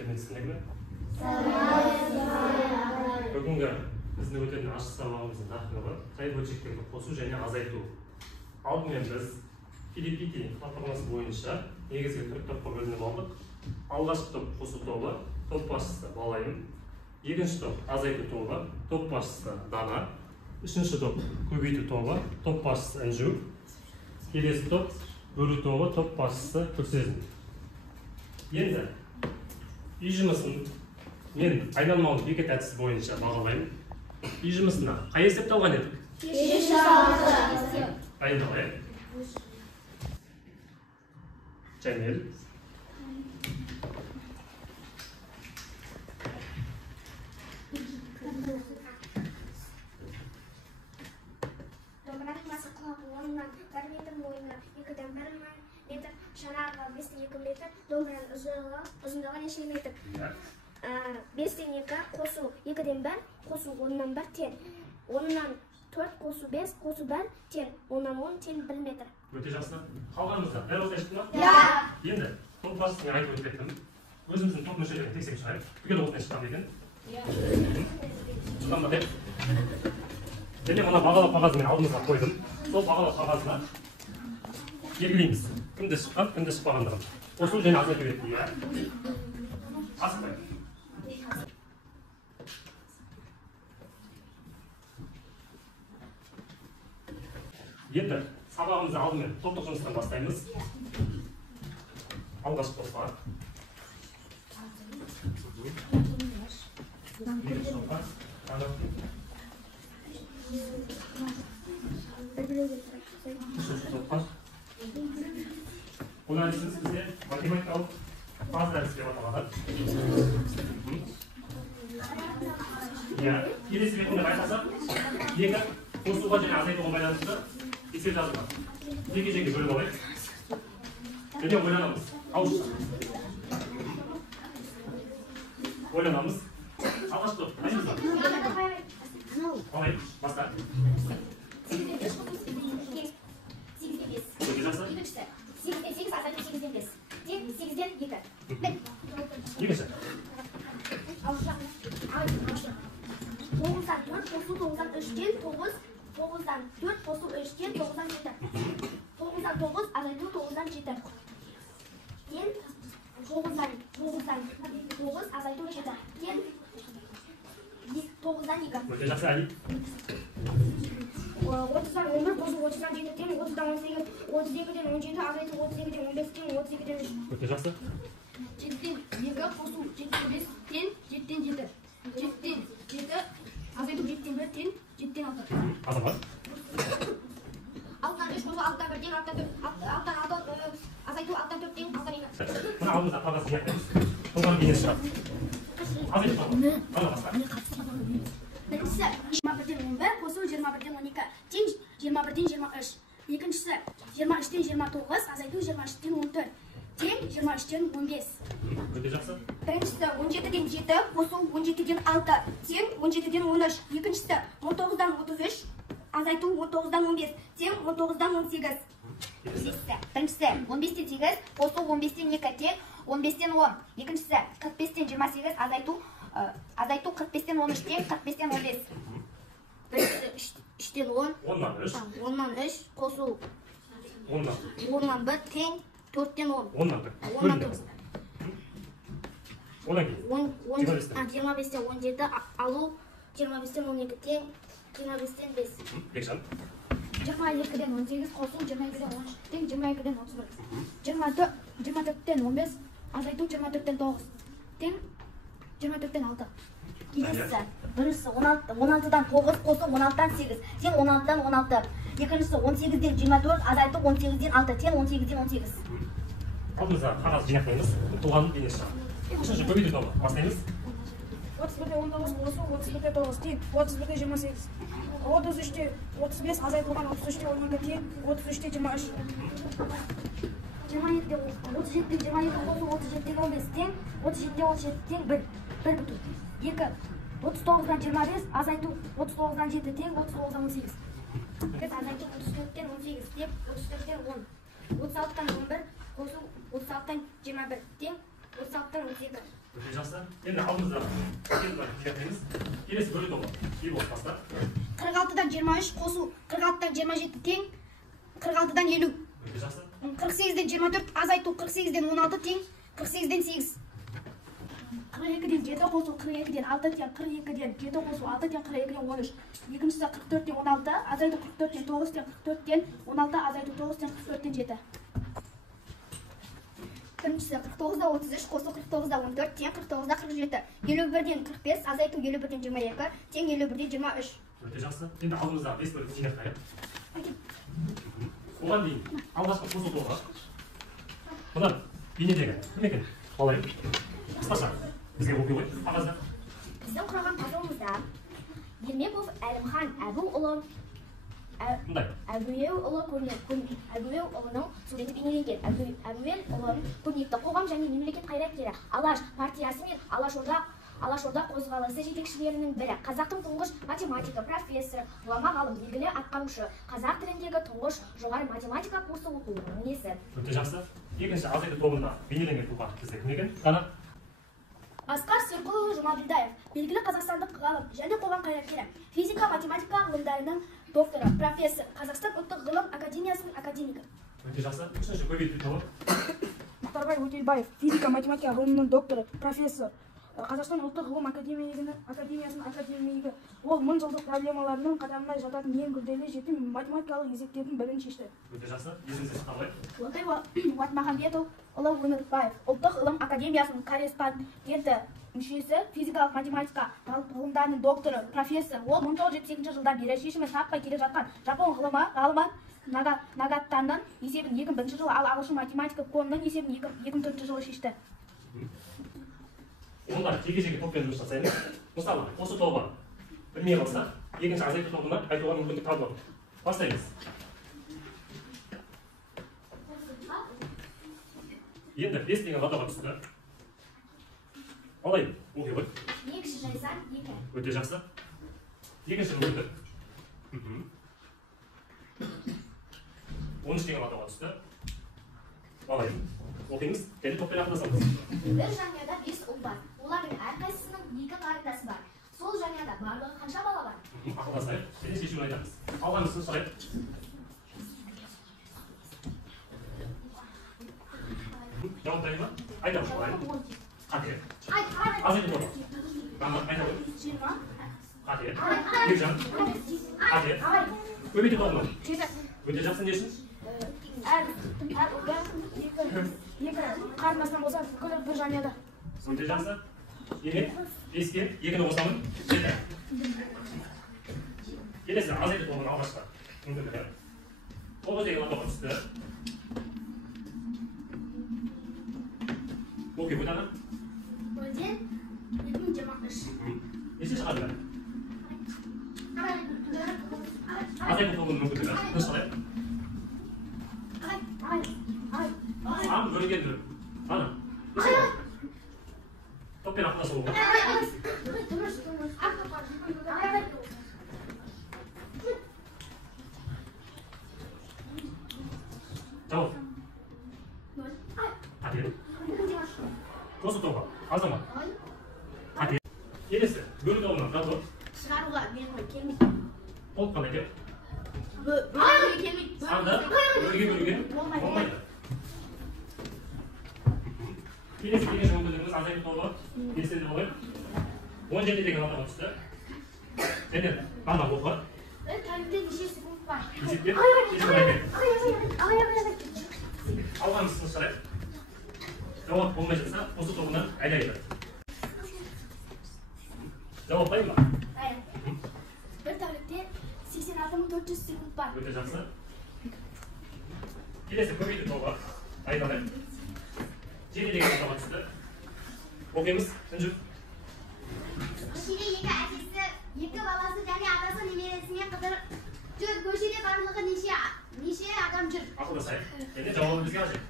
сәлеметсіздер ме? Бүгінгі біздің өтетін ашық сабағымыздың тақырыбы қай бөлшектерді қосу және азайту. Алдымен біз Филиппити платформасы бойынша негізгі 4 топқа бөлініп алдық. Алғашқы топ қосу тобы, топ басшысы Балайым. Екінші топ азайту тобы, топ басшысы Дана. Үшінші топ көбейту тобы, топ басшысы Інжу. Келесі топ бөлу тобы, топ басшысы Күлсезім. Енді үй жұмысын мен айналмалы бекет әдісі бойынша бағалаймын. Үй жұмысына қай есепті алған едік? 5-6. Дайындалайық. Жәмел. Домбыраның басы құлағы 10-нан 1 метр бойына, 2-ден 1 метр, шанағы 5-2 метр, домбыраның ұзындығы неше метр? 5-ден 2 қосу 2-ден 1, қосу 10-нан 1 тең. 10-нан 4 қосу 5, қосу 1 тең. 10-нан 10 тең 1 метр. Өте жақсы. Қалғанымызда бәрі осылай шықты ма? Ja. Енді топ басшысына айтып өтіп кеттім. Өзіміздің топ мөлшерлерін тексеріп шығайық. Түгел осылай шыққан екен. Шыққан ба деп? Және мына бағалау қағазын мен алдымызға қойдым. Сол бағалау қағазына белгілейміз. Кімде шыққан, кімде шықпағандығын. Қосу және азайту ретінде. Асықпай. Енді сабағымызды алдымен топтық жұмыстан бастаймыз. Алғашқы топқа. Екінші топқа. Үшінші топқа. Бұл әдісіміз бізде математикалық база әдісі деп аталады. Келесі ретінде байқасақ, екі қосуға және азайтуға байланысты есеп жазылған. Жеке-жеке бөліп алайық. Және ойланамыз. Ауызша. Ойланамыз. Алғашқы топ. Қайсымыз бар? Алайық. Баста. Өте жақсы. 8-ден 8 азайту 8-ден 5. Тең 8-ден 2. Екінші. 9-дан 4 қосу 9-дан 3-тен 9. 9-дан 4 қосу 3-тен 9-дан 7. 9-дан 9 азайту 9-дан 7. Тең 9-дан 9 азайту 7. Тең 9-дан 2. Өте жақсы, Али. 30-дан 11 қосу 30-дан 7 тең 30-дан 18. 32-ден 17 азайту 32-ден 15 тең 32-ден 3. Өте жақсы. 7-ден 2 қосу 7-ден 5 тең 7-ден 7. 7-ден 7 азайту 7-ден 1 тең 7-ден 6. Азамат. 6-дан 3 қосу 6-дан 1 тең 6-дан 6 азайту 6-дан 4 тең 6-дан 2. Мына алдымызда қағаз жинақтаймыз. Соған бейнесі шығады. Азайту тобы. Бана баста. Біріншісі 21-ден 11 қосу 21-ден 12 тең 21-ден 23. Екіншісі 23-ден 29 азайту 23-ден 14 тең 23-ден 15. Өте жақсы. Біріншісі 17-ден 7 қосу 17-ден 6 тең 17-ден 13. Екіншісі 19-дан 33 азайту 19-дан 15 тең 19-дан 18. Біріншісі 15-ден 8 қосу 15-ден 2 тең 15-ден 10. Екіншісі 45-ден 28 азайту 45-ден 13 тең 45-ден 15. Біріншісі 3-ден 10. 10-нан 3. 10-нан 3 қосу 10-нан 1 тең 4-ден 10. 10-нан 1. 10-нан 9. Одан кейін. 25-тен 17 алу 25-тен 12 тең 25-тен 5. Бекжан. 22-ден 18 қосу 22-ден 13 тең 22-ден 31. 24-тен 15 азайту 24-тен 9 тең 24-тен 6. Екіншісі 16-дан 9 қосу 16-дан 8 тең 16-дан 16. Екіншісі 18-ден 24 азайту 18-ден 6 тең 18-ден 18. Алдымызда қағаз жинақтаймыз. Туғанның бейнесі шығады. Үшінші көбейту тобы. Бастаймыз. 31-ден 19 қосу 31-ден 9 тең 31-ден 28. 33-те 35 азайтылған 33-те 12 тең 33-те 23. 27-ден 22 қосу 37-ден 15 тең 37-ден 17 тең 1. 1 бүтін. 2. 39-дан 25 азайту 39-дан 7 тең 39-дан 18. Азайту 34-ден 18 тең 34-ден 10. 36-дан 11 қосу 36-дан 21 тең 36-тан 32. Өте жақсы. Енді алдымызда келеміз. Келесі бөлу тобы. Үй болып баста. 46-дан 23 қосу 46-дан 27 тең 46-дан 50. Өте жақсы. 48-ден 24 азайту 48-ден 16 тең 48-ден 8. 42-ден 7 қосу 42-ден 6 тең 42-ден 7 қосу 6 тең 42-ден 13. Екіншісі 44-ден 16 азайту 44-ден 9 тең 44-ден 16 азайту 9 тең 44-ден 7. Біріншісі 49-да 33 қосу 49-да 14 тең 49-да 47. 51-ден 45 азайту 51-ден 22 тең 51-ден 23. Өте жақсы. Енді алдымызда 5 бөліп жинақтайық. Оған дейін алғашқы қосу тобы. Мына бейнедегі кім екен? Қалай? Қысқаша бізге оқи ғой қағазда. Біздің құраған қазуымызда Ермеков Әлімхан Әбуұлы Әбуелұлының суреті бейнеленген. Әбуелұлы көрнекті қоғам және мемлекет қайраткері, Алаш партиясы мен Алашорда қозғалысы жетекшілерінің бірі, қазақтың тұңғыш математика профессоры, ғұлама ғалым, белгілі атқарушы, қазақ тіліндегі тұңғыш жоғары математика курсы оқулығының иесі. Өте жақсы. Екінші азайды тобында бейнеленген тұлға бізде кім екен? Қана? Асқар Сұрқұлұлы Жұмаділдаев, белгілі қазақстандық ғалым және қоғам қайраткері, физика математика ғылымдарының докторы, профессор, Қазақстан ұлттық ғылым академиясының академигі. Өте жақсы. Үшінші көбейту тобы. Мұхтарбай Өтелбаев, физика математика ғылымының докторы, профессор, Қазақстан ұлттық ғылым академиясының академигі. Ол 1000 жылдық проблемаларының қатарына жататын ең күрделі жеті математикалық есептердің бірін шешті. Өте жақсы. Есіңізді сақталай. Лотай Уатмахамбетұлы Өмірбаев, ұлттық ғылым академиясының корреспонденті, мүшесі, физикалық математика ғылымдарының докторы, профессор. Ол 1978 жылдан бері шешімі таппай келе жатқан жапон ғалымы Нагатаның есебін 2001 жылы, ал ағылшын математика Конның есебін 2004 жылы шешті. Онда жеке-жеке топпен жұмыс жасаймыз. Мысалы, осы тобы білмей қалса, екінші азайту тобына қайтуға мүмкіндік табылады. Бастаймыз. Енді 5 деген латаға түсті. Алайын, оқи ғой. Екінші жайсан, 2. Өте жақсы. Екінші мүмкіндік. 13 деген латаға түсті. Алайын, оқимыз. Және топпен ақылдасамыз. Бір жанұяда 5 ұл бар. Олардың әрқайсысының 2 қарындасы бар. Сол жанұяда барлығы қанша бала бар? Ақылдасайық, және шешімін айтамыз. Алғанымызды сұрайық. Жауап дайын ба? Айтамыз қалай? Қате. Азайту тобы. Айта ғой. Қате. Ержан. Қате. Көбейту тобы. Өте жақсы, не үшін? Әр ұлда 2 қарындасынан болса, бір жанұяда. Өте жақсы. Демек, 5-ке 2-ні қосамын, 7. Келесі азайту тобының алғашқы мүмкіндігі. 9 деген латаға түсті. Оқи бұйтаны? 2023. Неше шығады? Азайту тобының мүмкіндігі. Тыныш қалай? Ам бөлінген түрі. Ана. Топпен ақылдасу болған. Жауап. Қате. Қосу тобы. Азамат. Қате. Келесі бөлу тобынан жалпы. Шығаруға менің келмейді. Толық қандай деп? Бөлуге келмейді. Санда бөлуге болмайды. Келесі мүмкіндігіміз азайту тобы. Келесі болайық. 17 деген латаға түсті. Және бана оқы. Бір тәулікте неше секунд бар? Есептеп, алғанымызды сұрайық. Жауап болмай жатса, осы тобынан айдайды. Жауап дайын ба? Дайын. Бір тәулікте 86.400 секунд бар. Өте жақсы. Келесі көбейту тобы. Айдалайық. 7 деген латаға түсті. Оқимыз, Інжу. Көшеде 2 әкесі, 2 баласы және атасы немересіне қыдырып жүр. Көшеде барлығы неше адам жүр? Ақылдасайық. Енді жауабы бізге қажет.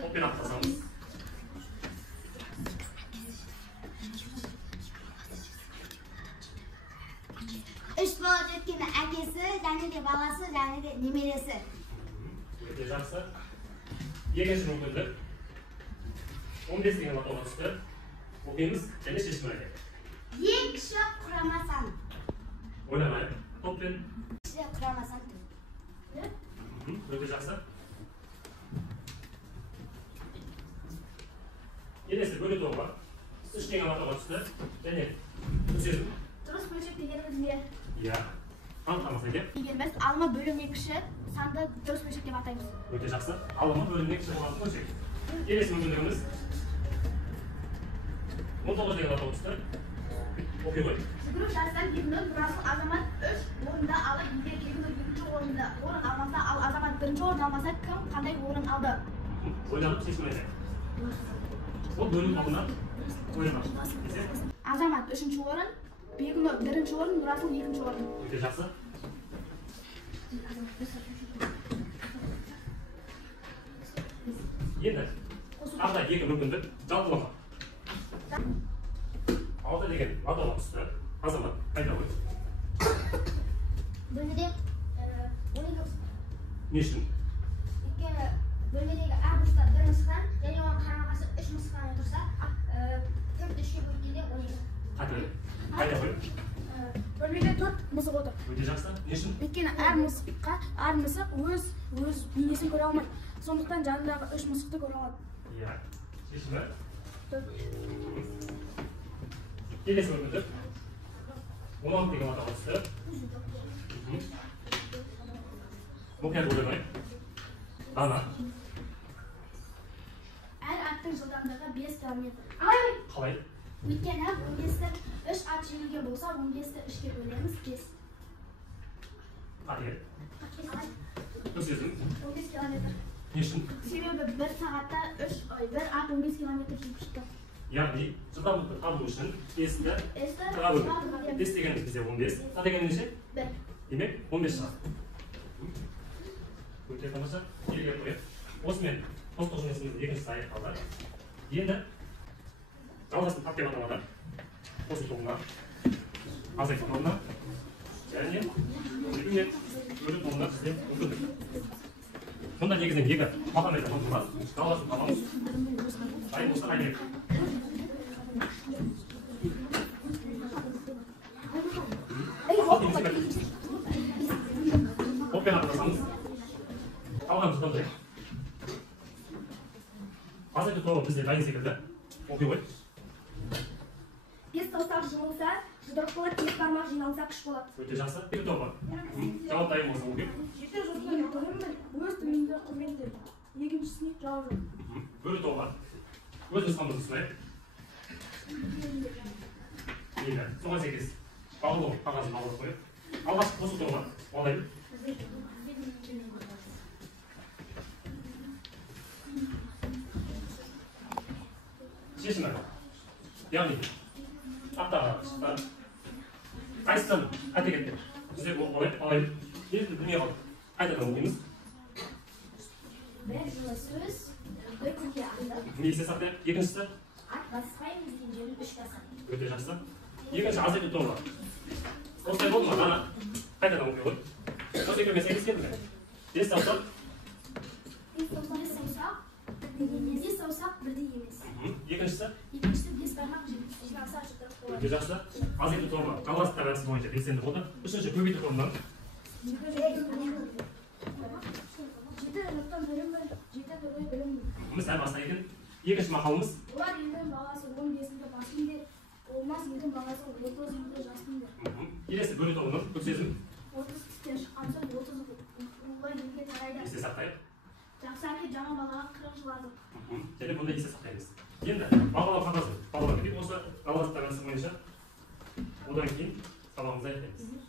Топпен ақылдасамыз. Үш бала өткені әкесі, және де баласы, және де немересі. Өте жақсы. екінші мүмкіндік 15 деген атауға түсті. Оқимыз және шешім айтайық. Ең кіші құрама сан. Ойламайық. Топпен. Кіші құрама сан. Өте жақсы. Келесі бөлу тобы 3 деген атауға түсті. Және сезім. Дұрыс бөлшек дегеніміз не? Иә. Анықтамасы екен. Егер біз алма бөлімнен кіші санды дұрыс бөлшек деп атаймыз. Өте жақсы. Алма бөлімнен кіші болатын бөлшек. Келесі мүмкіндігіміз 19 деген атауға түсті. Оқи ғой. Жүгіру жарыстан Бегнұр Нұрасыл азамат 3 орында алып, егер Бегнұр 2-ші орын алмаса, ал азамат 1-ші орын алмаса, кім қандай орын алды? Ойланып шешім айтайық. Ол бөлім тобына ойламақ. Азамат 3-ші орын, Бегнұр 1-ші орын, Нұрасыл 2-ші орын. Өте жақсы. Енді тағы екі мүмкіндік жалпылама. 6 деген атауға түсті. Азамат қайда ғой? Бөлмеде 12 Не үшін? өйткені бөлмедегі әр бұрышта 1 мысықтан және оған қарама-қарсы 3 мысықтан отырса, 4-3-ке бөлгенде 12. Қате. Қайда ғой? Бөлмеде 4 мысық отыр. Өте жақсы. Не үшін? Өйткені әр мысық өз бейнесін көре алмайды. Сондықтан жанындағы 3 мысықты көре алады. Иә. Шешімі? Келесі мүмкіндік 16 деген атауға түсті. Мұқият ойланайық. Дана. Әр аттың жылдамдығы 5 км. Қалай? Өйткені 15-ті 3 ат жегілген болса, 15-ті 3-ке бөлеміз 5. Қате. Көрсетім. 15 км. Не үшін? Себебі 1 сағатта 1 ат 15 км жүріп шықты. Яғни жылдамдықты табу үшін есті тыға бөлу. 5 дегеніміз бізде 15. Та дегеніміз неше? 1. Демек 15 шығады. Өте тамаша. Келгер қойып. Осымен қостық жұмысымыз екіншісі аяқталды. Енді жалғасын тап деп аталады. Қосу тобына, азайту тобына және бөлу тобына бізде мүмкіндік. Сонда негізінен екі мақам айтып отырмыз. Жалғасын табамыз. Дайын болса қайтайық. Топпен атасамыз. Қалған жылдамдық. Азайту тобы бізде дайын секілді. Оқи ғой. 5 саусақ жұмылса, жұдырық болады, 2 бармақ жиналса, күш болады. Өте жақсы. Бөлу тобы. Жауап дайын болса оқи. Өз тілінде құрметтеп. Екіншісіне жауап жоқ. Бөлу тобы. Өз нұсқамызды ұсынайық. Енді, соған сәйкес бағылу қағазын бағылып қойып. Алғашқы қосу тобы. Олай. Шешімі. Яғни, аттаға шықтар. Қайсыдан қате кетті? Бізде олай. Енді білмей қалдық. Қайтадан оқимыз. Бір жылы сөз, бір күнге аңды. Не есе сақтайық? Екіншісі. Ат баспаймыз деген жерін 3 басады. Өте жақсы. Екінші азайту тобы. Осылай болды ма? Дана. Қайтадан оқи ғой. Осы екеуіне сәйкес келді ме? 5 саусақ. 5 саусақ бірдей емес. Екіншісі. Екіншісі 5 бармақ жиналса жұдырық болады. Өте жақсы. Азайту тобы. Жалғастық әдісі бойынша белсенді болды. Үшінші көбейту тобынан. 7 жұрттан білім бір, 7 түрлі білім бір. Біз әр баста екен. Екінші мақалымыз. Олар елдің бағасы 15-ді басын дер, олмас елдің бағасы 30-ді жасын дер. Келесі бөлу тобынан көксезім. 30 түстен шыққан соң 30 ұлы елге тарайды. Есте сақтайық. Жақсы әке жаңа балаға 40 жыл азық. Және бұнда есте сақтаймыз. Енді бағалау қағазы. Бағалау керек. Осы жалғастық әдісі бойынша одан кейін сабағымызды аяқтаймыз.